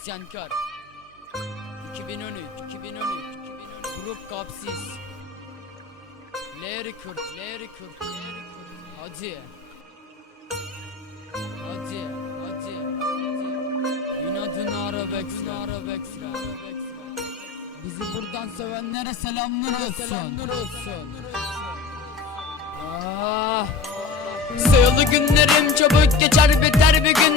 İsyankar. 2013 2013 2013 Grup Kapsis. L Record L Record L Record Hadi Hadi Hadi İnadına Arabex Arabex Arabex. Bizi buradan sevenlere selamlar olsun. Selamlar olsun. Ah. Sayılı günlerim çabuk geçer biter bir gün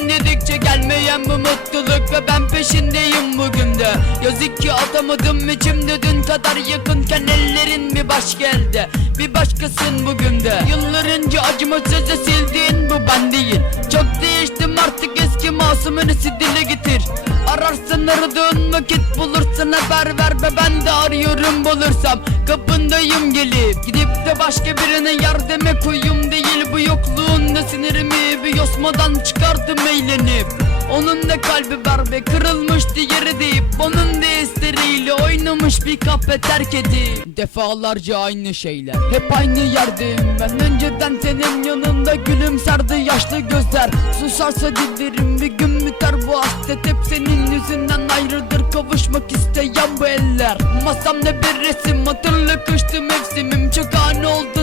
dedikçe gelmeyen bu mutluluk ve ben peşindeyim bugün de. Yazık ki atamadım içimde dün kadar yakınken ellerin bir başka elde Bir başkasın bugün de. Yıllarınca acımasızca sildiğin bu ben değil. Çok değiştim artık eski masumunu dile getir. Ararsın aradığın vakit bulursan haber ver ve ben de arıyorum bulursam. Kapındayım gelip gidip de başka birine yardıma koyayım Bu yokluğunda sinirimi? Bir yosmadan çıkardım eğlenip Onun da kalbi darbe kırılmıştı yeri deyip Onun da esteriyle oynamış bir kahve terk edip. Defalarca aynı şeyler hep aynı yerdeyim Ben. Önceden senin yanında gülümserdi yaşlı gözler. Susarsa dillerim bir gün biter bu hasret. Hep senin yüzünden ayrıdır kavuşmak isteyen bu eller. Masamda bir resim hatırla kıştı mevsimim Çok ani oldu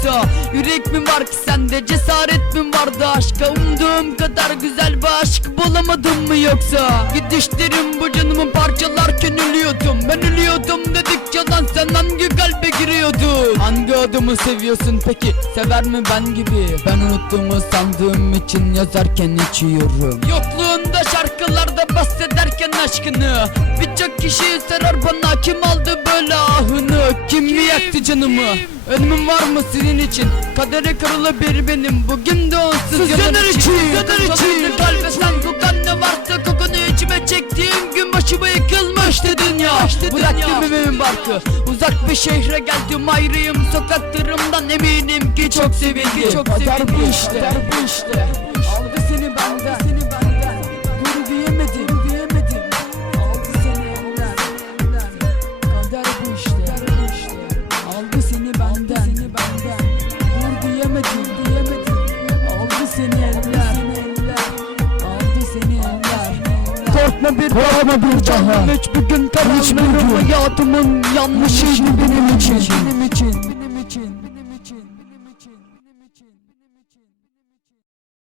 oysa Yürek mi var ki sende? Cesaret mi vardı? Aşka Umduğum kadar güzel bir aşk bulamadım mı yoksa? Gidişlerim bu canımı parçalarken ölüyordum. Ben ölüyordum dedikçe lan sen hangi kalbe giriyordun? Hangi adamı seviyorsun peki? Sever mi ben gibi? Ben unuttuğumu sandığım için yazarken içiyorum. Yokluğunda şarkılarda bahsederken aşkını. Birçok kişi sorar bana kim aldı böyle ahını? Kim mi yaktı canımı? Önümün var mı sizin için? Kadere kırılı bir benim. Bugün de onsuz yanar için Yanar için. Kalbe sen kokan ne varsa kokunu Barkı Uzak bir şehre geldim ayrıyım. Sokaklarımdan eminim ki çok sevildi Çok sevildi işte. Bu işte Korkma bir Korkma bir daha. Hiçbir gün karanlığım Hayatımın yanlışıydı benim için. Benim için